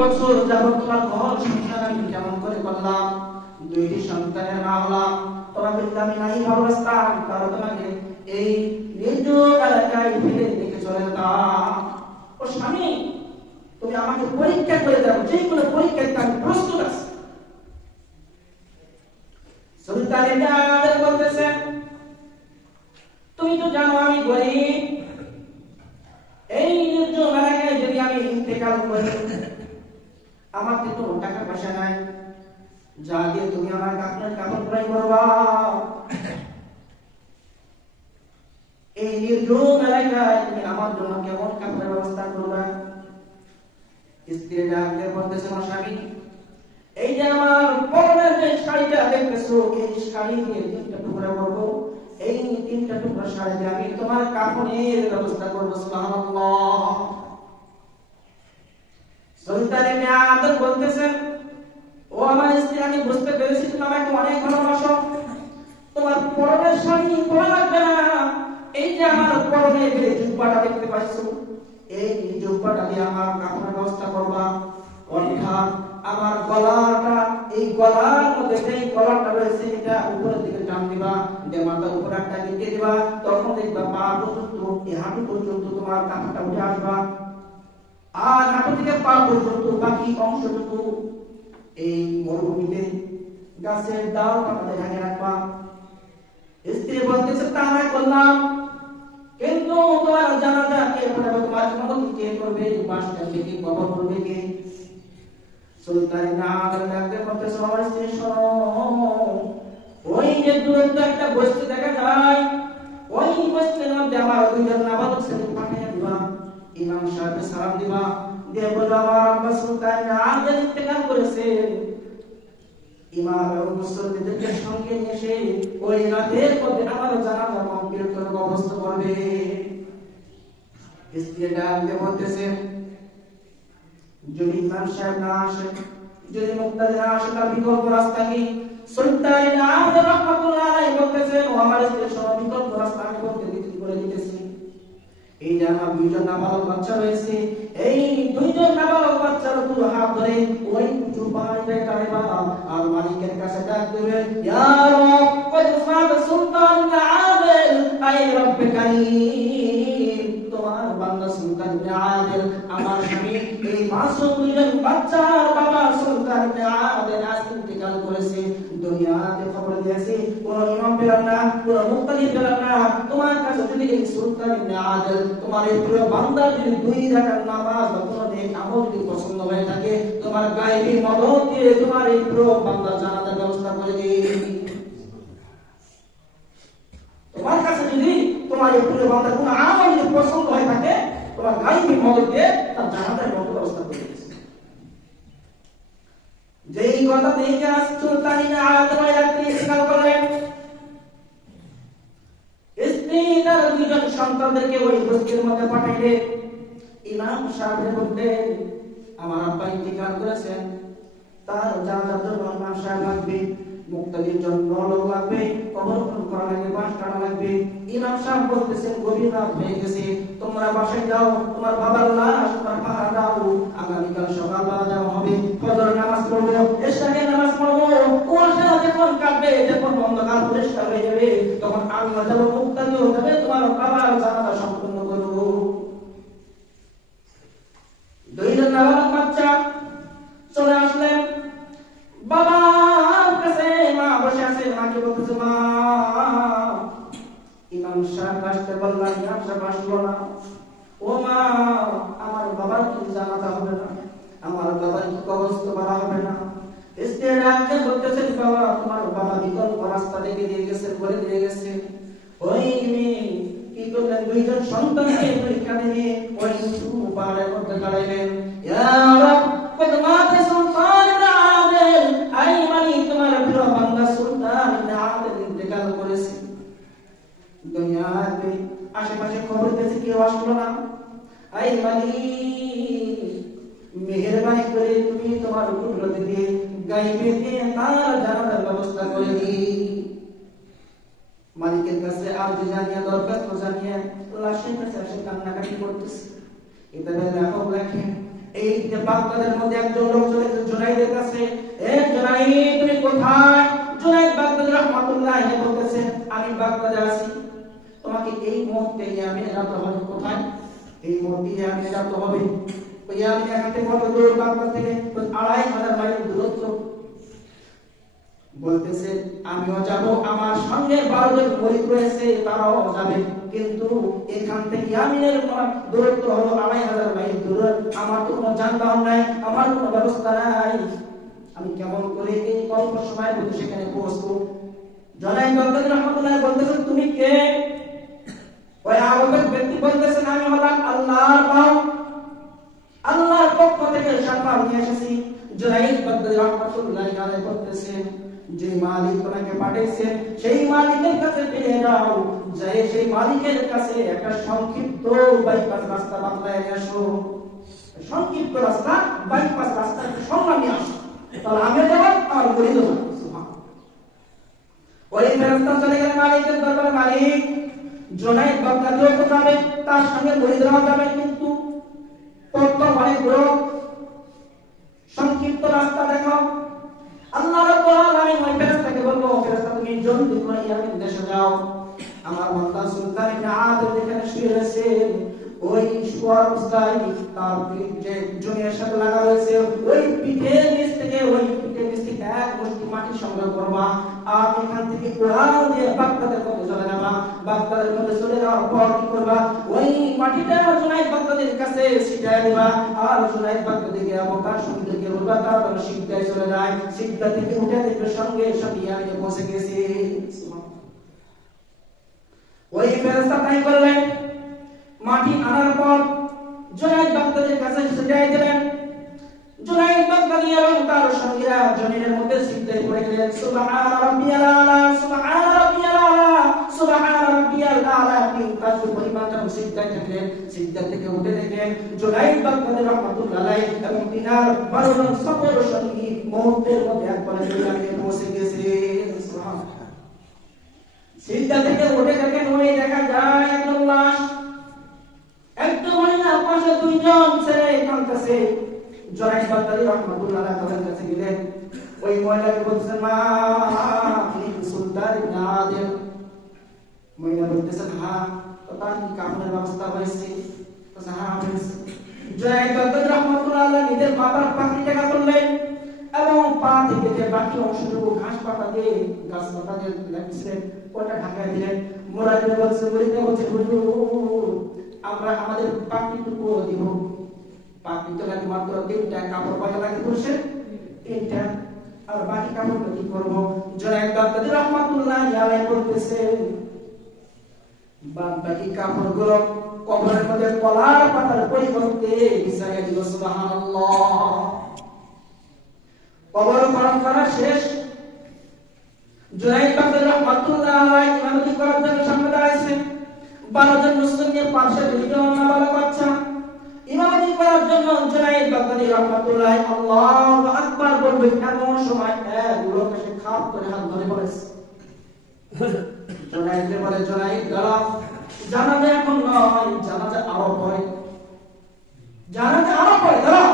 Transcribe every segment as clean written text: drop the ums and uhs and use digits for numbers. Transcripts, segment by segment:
বছর যাবত তোমার ঘর সংসার আমি কেমন করে করলাম, দুইটি সন্তানের মা হলাম, তোমাকে যদি আমি নাই ভালোবাসতাম তাহলে তোমাকে এই নির্জন এলাকায় ফেলে রেখে চলে যেতাম। ও স্বামী, তুমি আমাকে পরীক্ষা করে দাও, যে কোনো পরীক্ষায় আমি প্রস্তুত আছি। সুলতান আদর বলতেছেন, তুমি তো জানো আমি গরিব, এই নির্জন এলাকায় যদি আমি ইন্তেকাল করি, আমার তো কোনো টাকা পয়সা নাই, যা দিয়ে তুমি আমার কাপড় ক্রয় করবা। এই নির্জন এলাকায় তুমি আমার জন্য কেমন কাপড়ের ব্যবস্থা করবা? স্ত্রী ডাকতে বলতেছে, স্বামী, এই যে আমার পরনের যে শাড়িটা দেখতেছো, এই শাড়ি দিয়ে 3টা টুকরা করবো, এই 3টা টুকরা শাড়ি দিয়ে আমি তোমার কাপড়ের ব্যবস্থা করবো। সুবহানাল্লাহ। সুলতান ইবনে আদর বলতেছেন, ও আমার স্ত্রী, আমি বুঝতে পেরেছি তুমি আমাকে অনেক ভালোবাসো, তোমার পরনের শাড়ি পরা লাগবে না, এই যে আমার পরনে যে জুব্বাটা দেখতে পাচ্ছো, এই জুব্বাটা দিয়ে আমার কাপড়ের ব্যবস্থা করবা। অর্থাৎ আমার গলাটা, এই গলার মধ্যে যেই গলাটা রয়েছে এটা উপরের দিকে টান দিবা, দিয়ে মাথার উপরে একটা দিয়ে দিবা, তখন দেখবা পা পর্যন্ত, এই হাঁটু পর্যন্ত তোমার কাপড়টা উঠে আসবা, আর হাঁটু থেকে পা পর্যন্ত বাকি অংশটুকু এই মরুভূমিতে গাছের ডাল পাতাতে ঢেকে রাখবা। স্ত্রী বলতেছে, তা না করলাম, কিন্তু তোমার জানাজা কে পড়াবে, তোমার ইমামতি কে করবে, বাসটা থেকে কবর করবে কে? সুলতান আদর ডাকতে বলতেছে, আমার স্ত্রী শোনো, ওই যে দূরত্ব একটা বস্তু দেখা যায়, ওই বস্তুর মধ্যে আমার 2জন নাবালক ছেলে পাঠিয়ে দিবা, ইমাম সাহেবকে সালাম দিবা, দিয়ে বলবা আমার আব্বা সুলতান আদর ইন্তেকাল করেছে, ইমাম এবং মুসল্লিদেরকে সঙ্গে নিয়ে এসে ওই রাতের মধ্যে আমার জানাজা কমপ্লিট করে কবরস্থ করবে। স্ত্রী ডাকতে বলতেছে, যদি ইমাম সাহেব না আসে, যদি মুক্তাদি না আসে, তার বিকল্প রাস্তা কি? সুলতান আদর রাহমাতুল্লাহ আলাইহি বলতেছেন, ও আমার স্ত্রী, সব বিকল্প রাস্তা আমি বলে দিতেছি। এই যে আমার 2জন নাবালক বাচ্চা রয়েছে, এই 2জন নাবালক বাচ্চার উপর হাত ধরে ওই উঁচু পাহাড়ে দাঁড়াবা, আর মালিকের কাছে ডাক দেবে, ইয়া রব কদ ফাদ সুলতান আদল, আই রব্বে কারীম, তোমার বান্দা সুলতান আদল, আমার স্বামী এই মাসুম 2জন বাচ্চার বাবা সুলতান আদল আজ ইন্তেকাল করেছে, দুনিয়াতে খবর দিয়েছে, কোন ইমাম পেলাম না, কোন মুক্তাদি পেলাম না, তোমার কাছে যদি এই সুলতান আদল, তোমার এই প্রিয় বান্দা যদি 2 রাকাত নামাজ বা কোন নেক আমল যদি পছন্দ হয়ে থাকে, তোমার গায়েবী মদদ দিয়ে তোমার এই প্রিয় বান্দার জানাজার ব্যবস্থা করে দিই। তোমার কাছে যদি তোমার এই প্রিয় বান্দার কোন আমল যদি পছন্দ হয়ে থাকে, তোমার গায়েবী মদদ দিয়ে তার জানাজার ব্যবস্থা করে দিই। যেই কথা দেখে সুলতান আদম ইন্তেকাল করলেন, স্ত্রী তার 2জন সন্তানদেরকে ওই বস্তির মধ্যে পাঠাইলে, ইমাম সাহেব বললেন, আমার আব্বা ইন্তেকাল করেছেন, তার জানাজার জন্য ইমাম সাহেব লাগবে, মুক্তাদির জন্য লোক লাগবে, কবর করা লাগবে, বাঁশ কাটা লাগবে। ইমাম সাহেব বলতেছেন, গভীর রাত হয়ে গেছে, তোমরা বাসায় যাও, তোমার বাবার লাশ তোমার পাহাড় দাও, আগামীকাল সকালবেলা যাওয়া হবে, ফজর নামাজ পড়বো, এশারের নামাজ পড়বো, কুয়াশা যখন কাটবে, যখন অন্ধকার পরিষ্কার হয়ে যাবে, তখন আমি যাবো, মুক্তাদিও যাবে, তোমার বাবার জানাজা সম্পূর্ণ করবো। 2জন নাবালক বাচ্চা চলে আসলেন বাবার কাছে, মা বসে আছে, মাকে বলতেছে, মা, ইমাম সাহেব আসতে বললাম, ইমাম সাহেব আসলো না, ও মা, আমার বাবার কি জানাজা হবে না, আমার বাবার কি কবরস্থ করা হবে না? স্ত্রী ডাকতে বলতেছে, বাবা, তোমার বাবা বিকল্প রাস্তা দেখে দিয়ে গেছে, বলে দিয়ে গেছে। ওই মেয়ে কি করলেন, 2জন সন্তানকে পরীক্ষাতে নিয়ে ওই উঁচু পাহাড়ের মধ্যে দাঁড়াইলেন, ইয়া রব কদ মাত সুলতান আদল, আই মালিক, তোমার প্রিয় বান্দা সুলতান আদল ইন্তেকাল করেছে। দুনিয়াতে আশেপাশে খবর দিয়েছে, কেউ আসলো না, আই মালিক, মেহেরবানি করে তুমি তোমার কুদরত দিয়ে গায়েবে দিয়ে তার জানাজার ব্যবস্থা করে দিই। মালিকের কাছে আরজি জানিয়ে, দরখাস্ত জানিয়ে লাশের কাছে এসে কান্নাকাটি করতেছে। এটা লেখক লেখেন, এই যে বাগদাদের মধ্যে একজন লোক চলে গেছে জুনাইদের কাছে, এ জুনাইদ তুমি কোথায়? জুনাইদ বাগদাদি রাহমাতুল্লাহ আলাইহি বলতেছে আমি বাগদাদে আছি। তোমাকে এই মুহূর্তে ইয়ামিনে যেতে হবে। কোথায়? এই মুহূর্তে ইয়ামিনে যেতে হবে। ইয়ামিনে এখান থেকে কত দূর? বাগদাদ থেকে 2500 মাইল দূরত্ব। বলতেছে আমিও যাব, আমার সঙ্গে 12 জন মুরিদ রয়েছে তারাও যাবে, কিন্তু এখান থেকে ইয়ামিনের দূরত্ব হলো 2500 মাইল দূর। আমার তো কোনো যানবাহন নাই, আমার কোনো ব্যবস্থা নাই, আমি কেমন করে এই অল্প সময়ের মধ্যে সেখানে পৌঁছবো? জনাই বাগদাদি রাহমাতুল্লাহ বলতেছেন তুমি কে? ওই আগত ব্যক্তি বলতেছেন আমি হলাম আল্লাহর বান্দা, আল্লাহর পক্ষ থেকে সংবাদ নিয়ে এসেছি। জনাই বাগদাদি রাহমাতুল্লাহ আলাইহি বলতেছেন যে মালিক তোমাকে পাঠিয়েছেন সেই মালিকের কাছে ফিরে যাও, যাই সেই মালিকের কাছে একটা সংক্ষিপ্ত বাইপাস রাস্তা বাতলায় আসো। সংক্ষিপ্ত রাস্তা, বাইপাস রাস্তা সংগ্রামী আসো, তাহলে আমি যাব আর মুরিদ যাব। সুবহানাল্লাহ। ওই ফেরেশতা চলে গেলেন মালিকের দরবারে। মালিক জুনাইদ বাগদাদিও তো যাবে, তার সঙ্গে মুরিদরাও যাবে, কিন্তু পথ অনেক বড়, সংক্ষিপ্ত রাস্তা দেখাও। আল্লাহ রাব্বুল আলামিন ওই ফেরেশতাকে বলবো ফেরেশতা তুমি জলদি করে ইয়ামিন দেশে যাও, আমার বান্দা সুলতান ইবনে আদিল এখানে শুয়ে আছে, ওই শুয়ার অবস্থায় তার পিঠ যে জমির সাথে লাগা রয়েছে ওই পিঠের নিচ থেকে এক মুষ্টি মাটি সংগ্রহ করবা, আর এখান থেকে উড়াল দিয়ে বাগদাদের মধ্যে চলে যাবা। বাগদাদের মধ্যে চলে যাওয়ার পর কি করবা? ওই মাটিটা জুনাইদ বাগদাদির কাছে ছিটায় দিবা, আর জুনাইদ বাগদাদিকে তার সঙ্গে গিয়ে বলবা তাড়াতাড়ি সিজদায় চলে যায়। সিজদা থেকে উঠে দেখবে সঙ্গে সঙ্গে ইয়ামিনে পৌঁছে গেছে। ওই ফেরেশতা তাই করলেন। মাটি আনার পর জুনাইদ বাগদাদির কাছে ছিটায় দিলেন। জুনাইদ বাগদাদি এবং তার সঙ্গীরা জমিনের মধ্যে সিজদায় পড়ে গেলেন। সুবহান রাব্বিয়াল আলা, সুবহান রাব্বিয়াল আলা, সুবহান রাব্বিয়াল আলা। তার পরিমাণ যখন সিজদায় থাকলেন, সিজদা থেকে উঠে দেখেন জুনাইদ বাগদাদি রাহমাতুল্লাহ আলাইহি এবং তিনার 12 জন সফর সঙ্গী মুহূর্তের মধ্যে একবারে ইয়ামিনে পৌঁছে গেছে। সুবহানাল্লাহ। সিজদা থেকে উঠে দেখেন ওই দেখা যায় একজন লাশ, একদম মহিলার পাশে 2 জন ছেলে কাঁদতেছে। জুনাইদ বাগদাদি রাহমাতুল্লাহ আলাইহি কাছে গেলেন, ওই মহিলাকে বলছেন মা আপনি সুলতান ইবনে আদিল? মহিলা বলতেছেন হ্যাঁ। তার কি কাপড়ের ব্যবস্থা হয়েছে? হ্যাঁ হয়েছে। জুনাইদ বাগদাদি রাহমাতুল্লাহ আলাইহি নিজের মাথার পাগড়ি টাকা করলেন এবং পা থেকে যে বাকি অংশটুকু ঘাস পাতা দিয়ে গাছ পাতা দিয়ে লাগিয়েছিলেন ওটা ঢাকায় দিলেন। মুরাদে বলছে হুজুর আমরা আমাদের পাগড়িটুকু দিব। পাগড়ি তো লাগে মাত্র 3টা, কাপড় কয়টা লাগে বলছে? 3টা, আর বাকি কাপড়টা কি করব? জুনাইদ বাগদাদি রাহমাতুল্লাহ আলাইহি বলতেছেন বাকি কাপড়গুলো কবরের মধ্যে কলার পাতার পরিবর্তে বিছাইয়া দিব। সুবহানাল্লাহ। কবর খনন করা শেষ। জুনাইদ বাগদাদি রাহমাতুল্লাহ আলাইহি ইমামতি করার জন্য সামনে দাঁড়াইছে। 12 জন মুসলিমের পাশে দুইজন নাবালক বাচ্চা ইমামতি করার জন্য জুনাইদ বাগদাদি রাহমাতুল্লাহ আল্লাহু আকবার বলবে, এমন সময় এক লোক এসে খাপ করে হাত ধরে বলেছে, জুনাইদ বলে জুনাইদ দাঁড়াও, জানাজা এখন নয়, জানাজা আরো পরে, জানাজা আরো পরে, দাঁড়াও।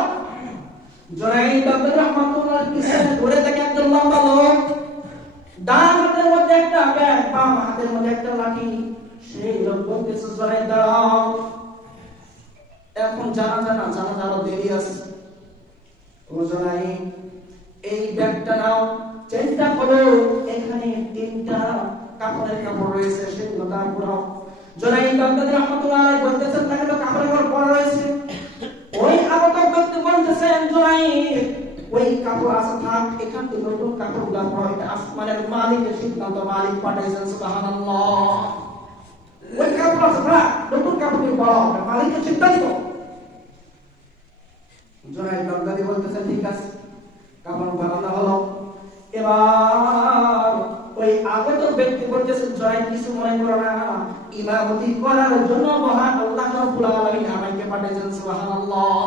জুনাইদ বাগদাদি রাহমাতুল্লাহ পিছনে ঘুরে দেখে একজন লম্বা লোক, ডান হাতের মধ্যে একটা ব্যাগ, বাম হাতের মধ্যে একটা লাঠি। সেই লোক বলতেছে জুনাইদ দাঁড়াও, এখন জানাজা না, জানাজা আরো দেরি আছে। ও জুনাইদ এই ব্যাগটা নাও, চেষ্টা করো এখানে 3টা কাপড়ের কাপড় রয়েছে সেগুলো দান করো। জুনাইদ বাগদাদি রাহমাতুল্লাহ আলাইহি বলতেছেন তাকে তো কাপড়ের কাপড় পরা রয়েছে। ওই আবতার ব্যক্তি বলতেছেন জুনাইদ ওই কাপড় আছে থাক, এখান থেকে নতুন কাপড় দান করো, এটা আসমানের মালিকের সিদ্ধান্ত, মালিক পাঠাইছেন। সুবহানাল্লাহ। ওই কাপড় আছে থাক, নতুন কাপড় দিয়ে পরাও, মালিকের সিদ্ধান্ত। জুনাইদ বাগদাদি বলতেছেন ঠিক আছে, কাপড় পরানো হলো। এবার ওই আগত ব্যক্তি বলতেছেন জুনাইদ কিছু মনে করো না, ইমামতি করার জন্য মহান আল্লাহ রাব্বুল আলামিন আমাকে পাঠিয়েছেন। সুবহানাল্লাহ।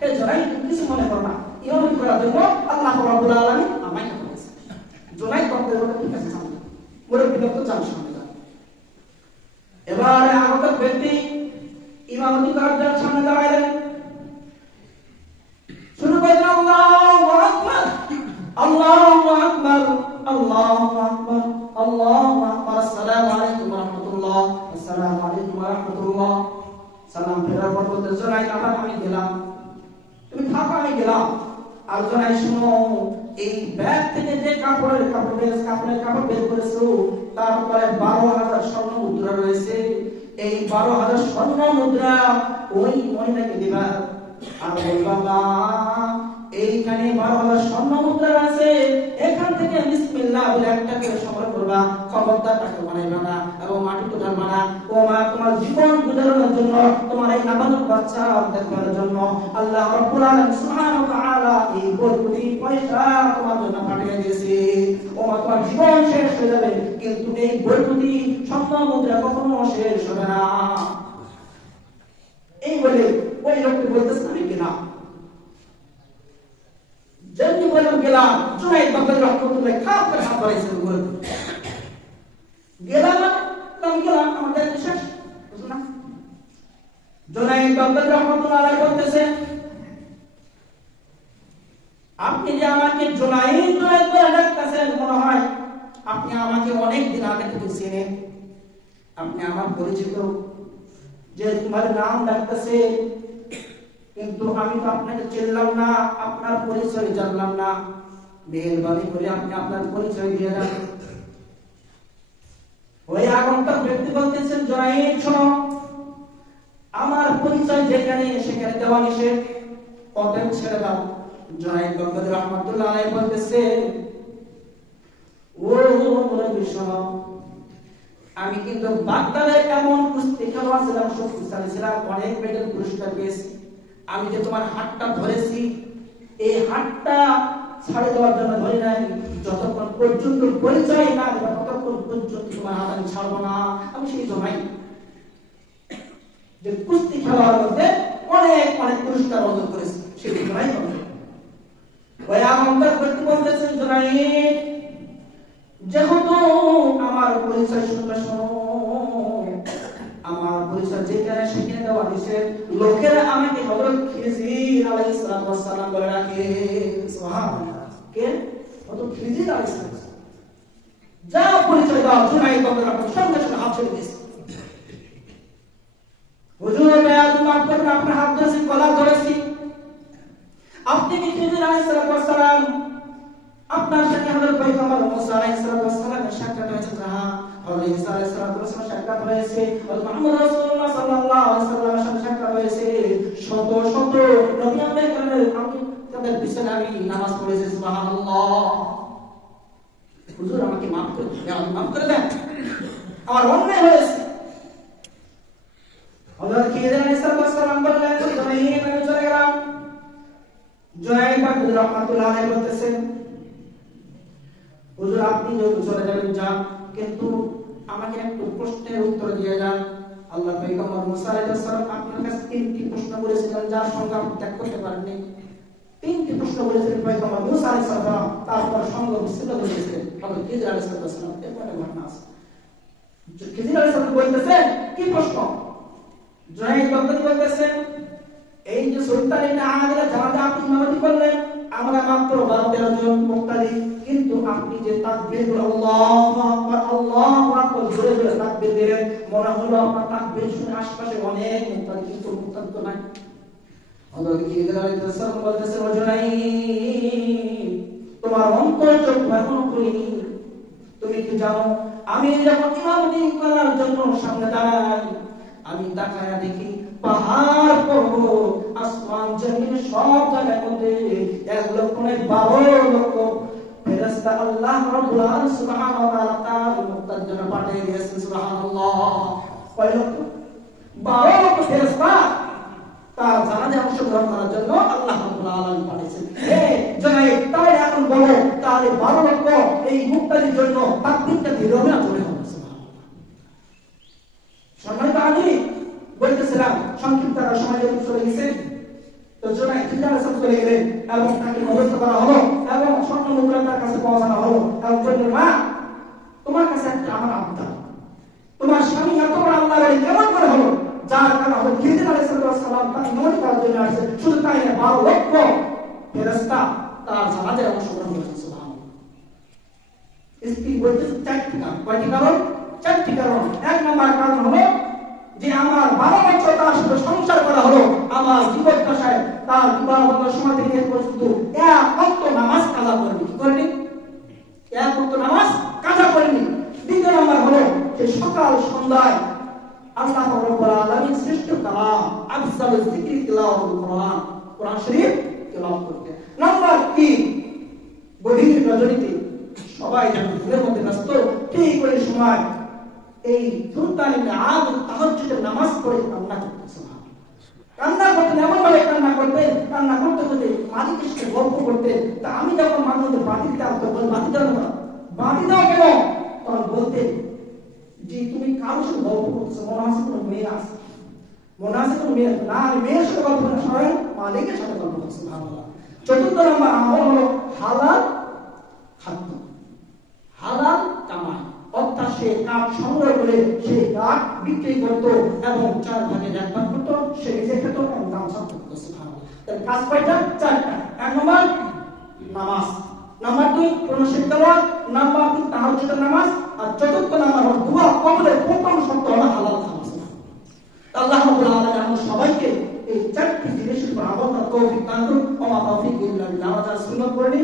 হে জুনাইদ কিছু মনে করো না, ইমামতি করার জন্য আল্লাহ রাব্বুল আলামিন আমাকে পাঠিয়েছেন। জুনাইদ বলতে বলতে ঠিক আছে সামনে মুরব্বি তো চান সামনে যান। এবার আগত ব্যক্তি ইমামতি করার জন্য সামনে দাঁড়ালেন। সালাম ফেরার পর বলতে জোনাই আমি গেলাম, তুমি থাকো আমি গেলাম। আর জোনাই শুনো, এই ব্যাগ থেকে যে কাপড় বের করেছো তারপরে 12,000 স্বর্ণ মুদ্রা রয়েছে, এই 12,000 স্বর্ণ মুদ্রা ওই মহিলাকে দিবা। আর বলবা মা এইখানে 12,000 স্বর্ণ মুদ্রা আছে, এখান থেকে বিসমিল্লাহ বলে একটা করে সংগ্রহ করবা, খবরদার টাকা বানাইবা না এবং মাটি তো ঢালবা না। ও মা তোমার জীবন গুজারানোর জন্য, তোমার এই নাবালক বাচ্চা দেখবার জন্য আল্লাহ রাব্বুল আলামিন সুবহানাহু ওয়া তাআলা এই কোটি পয়সা তোমার জন্য পাঠিয়ে দিয়েছে। ও মা তোমার জীবন শেষ হয়ে যাবে কিন্তু এই কোটি স্বর্ণ মুদ্রা কখনো শেষ হবে না। এই বলে ওই লোকটি বলতেছে আমি গেলাম। যেমনি বললাম গেলাম, জুনাইদ বাগদাদী রাহমাতুল্লাহ খাপ করে হাত বাড়াইছেন বলে গেলাম, আমি গেলাম, আমাদের শেষ বুঝুন না। জুনাইদ বাগদাদী রাহমাতুল্লাহ বলতেছে আপনি যে আমাকে জুনাইদ করে ডাকতেছেন, মনে হয় আপনি আমাকে অনেক দিন আগে থেকে চেনেন, আপনি আমার পরিচিত, যে তোমার নাম ডাকতেছে কিন্তু আমি তো আপনাকে চিনলাম না, আপনার পরিচয় জানলাম না, মেহেরবানি করে আপনি আপনার পরিচয় দিয়ে দেন। ওই আগন্তুক ব্যক্তি বলতেছেন জুনাইদ শোনো, আমার পরিচয় যেখানে সেখানে দেওয়া নিষেধ, অতএব ছেড়ে দাও। জুনাইদ বাগদাদী রাহমাতুল্লাহ আলাইহি বলতেছে ও মুরব্বি শোনো, আমি কিন্তু বাগদাদে এমন কুস্তি খেলোয়াড় ছিলাম, শক্তিশালী ছিলাম, অনেক মেডেল পুরস্কার পেয়েছি। আমি যে তোমার হাতটা ধরেছি, এই হাতটা ছাড়ে দেওয়ার জন্য ধরে নাই, যতক্ষণ পর্যন্ত পরিচয় না দেবে ততক্ষণ পর্যন্ত তোমার হাত আমি ছাড়বো না। আমি সেই জন্যই যে কুস্তি খেলোয়াড়ের মধ্যে অনেক অনেক পুরস্কার অর্জন করেছি, সেই জন্যই ওই আমন্ত্রণ করতে বলতেছেন জুনাইদ যেহেতু আমার পরিচয় শুনলে শোনো, আমার পরিচয় যেখানে সেখানে দেওয়া নিষেধ, লোকেরা আমাকে হযরত খিজির আলাইহিস সালাম বলে রাখে। সুবহানাল্লাহ, কে? হযরত খিজির আলাইহিস সালাম। যা পরিচয় দাও, জুনাইদ বাগদাদী রাহমাতুল্লাহ সঙ্গে সঙ্গে হাত ছেড়ে দিয়েছে। হুজুর বেয়াদ মাফ করবেন, আপনার হাত ধরেছি, গলা ধরেছি, আপনি কি খিজির আলাইহিস সালাম আপনার সাথে হযরত পয়গম্বর মুসা আলাইহিস সালামের সাক্ষাৎ হয়েছে? হ্যাঁ, হযরত ঈসা আলাইহিস সালামের সাক্ষাৎ হয়েছে, হযরত মুহাম্মদ রাসূলুল্লাহ সাল্লাল্লাহু আলাইহি ওয়াসাল্লামের সাথে সাক্ষাৎ হয়েছে। শত শত নবী আম্বিয়াদের আমি তাদের পিছনে আমি নামাজ পড়েছি। সুবহানাল্লাহ। হুজুর আমাকে maaf করে দেন, আমাকে maaf করে দেন, আমার অন্যায় হয়েছে। হযরত খিজির আলাইহিস সালাম বললেন জুনাইদ, আমি চলে গেলাম। জুনাইদ বাগদাদী রাহমাতুল্লাহ আলাইহি বলতেছেন হুজুর আপনি যখন চলে যাবেন যান, কিন্তু আমাকে একটু প্রশ্নের উত্তর দিয়ে যান। আল্লাহ পয়গম্বর মুসা আলাইহিস সালাম আপনার কাছে তিনটি প্রশ্ন করেছিলেন, যার সঙ্গে আপনি ত্যাগ করতে পারেননি। তিনটি প্রশ্ন করেছিলেন পয়গম্বর মুসা আলাইহিস সালাম, তারপর সঙ্গ বিচ্ছিন্ন করেছিলেন হযরত খিজির আলাইহিস সালাম। এরপর একটা ঘটনা আছে, খিজির আলাইহিস সালাম বলতেছেন কি প্রশ্ন? জুনাইদ বাগদাদী বলতেছেন এই যে সুলতান ইবনে আদিলা জামাতে আপনি ইমামতি করলেন, আমরা মাত্র 12-13 জন মুক্তাদি, কিন্তু আপনি যে তাকবীর আল্লাহু আকবার জোরে জোরে তাকবীর দিলেন, মনে হলো আপনার তাকবীর শুনে আশেপাশে অনেক মুক্তাদি, কিন্তু মুক্তাদি তো নাই। হযরত খিজির আলাইহিস সালাম বলতেছেন ও জুনাইদ, তোমার অন্তর চোখ এখনো খুলিনি। তুমি কি জানো আমি যখন ইমামতি করার জন্য সামনে দাঁড়াই, আমি তাকায়া দেখি পাহাড় পর্বত আসমান জমিন সব জায়গার মধ্যে 1,12,00,000 ফেরেশতা আল্লাহ রাব্বুল আলামিন সুবহানাহু ওয়া তাআলা তার মুক্তার জন্য পাঠিয়ে দিয়েছেন। সুবহানাল্লাহ। কয় লক্ষ? 12 লক্ষ ফেরেশতা তার জানাজায় অংশগ্রহণ করার জন্য আল্লাহ রাব্বুল আলামিন পাঠিয়েছেন। জনাব তাই এখন বলো তাহলে 12 লক্ষ এই মুক্তার জন্য তাকবীরটা দিলো না জোরে হবে? সম্মানিত আমি বলতেছিলাম সংক্ষিপ্ত সময় যেহেতু চলে গেছে, তো জুনাইদ খিজির আলাইহিস সালাম চলে গেলেন এবং তাকে ব্যবস্থা করা হলো এবং স্বর্ণ মুদ্রা তার কাছে পৌঁছানো হলো এবং বললেন মা তোমার কাছে একটা আমার আবদার, তোমার স্বামী এত বড় আল্লাহর ওলি কেমন করে হলো যার কারণে হযরত খিজির আলাইহিস সালাম তাকে ইমামতি করার জন্য আসছে, শুধু তাই না 12 লক্ষ ফেরেশতা তার জানাজায় অংশগ্রহণ করেছে। সুবহানাল্লাহ। স্ত্রী বলতেছে চারটি কারণ। কয়টি কারণ? চারটি কারণ। এক নম্বর কারণ হলো যে আমার 12 বছর তার সাথে সংসার করা হলো, আমার জীবন দশায় তার বিবাহ বন্ধনের সময় থেকে পর্যন্ত এক ওয়াক্ত নামাজ কাজা করেনি। কি করেনি? এক ওয়াক্ত নামাজ কাজা করেনি। দ্বিতীয় নাম্বার হলো যে সকাল সন্ধ্যায় আল্লাহ রাব্বুল আলামিন শ্রেষ্ঠ কালাম আফজালুল যিকরি তিলাওয়াতুল কোরআন, কোরআন শরীফ তেলাওয়াত করতে। নাম্বার 3, গভীর রজনীতে সবাই যখন ঘুমের মধ্যে ব্যস্ত, ঠিক ওই সময় এই সুলতান ইবনে আমির তাহাজ্জুদের নামাজ পড়ে কান্না করতেন। সুবহানাল্লাহ, কান্না করতেন, এমন ভাবে কান্না করতেন, কান্না করতে করতে মালিকের সাথে গল্প করতেন। তা আমি যখন মানুষদের বাতি দিতাম তখন বাতি দাও না, বাতি দাও কেন? তখন বলতেন যে তুমি কারোর সাথে গল্প করতেছো, মনে আছে কোনো মেয়ে আছে, মনে আছে কোনো মেয়ে? না, আমি মেয়ের সাথে গল্প না, সবাই মালিকের সাথে গল্প করছে। সুবহানাল্লাহ। চতুর্থ নম্বর আমল হলো হালাল খাদ্য, হালাল কামাই, অর্থাৎ সে কাঠ সংগ্রহ করে সে কাঠ বিক্রি করতো এবং 4 ভাগে 1 ভাগ করতো, সে নিজে খেত এবং দাম সাপ করতো। সুবহানাল্লাহ। তাহলে কাজ কয়টা? 4টা। 1 নম্বর নামাজ, নাম্বার 2 কোরআন শরীফ তেলাওয়াত, নাম্বার 3 তাহাজ্জুদের নামাজ, আর চতুর্থ নাম্বার হলো দোয়া কবুলের প্রথম শর্ত হলো হালাল খাওয়া। আল্লাহ রাব্বুল আলামিন আমাদের সবাইকে এই 4টি জিনিসের উপর আমল করার তৌফিক দান করুন। ওয়া মা তাওফীক ইল্লা বিল্লাহ। সুন্নাত পড়ি।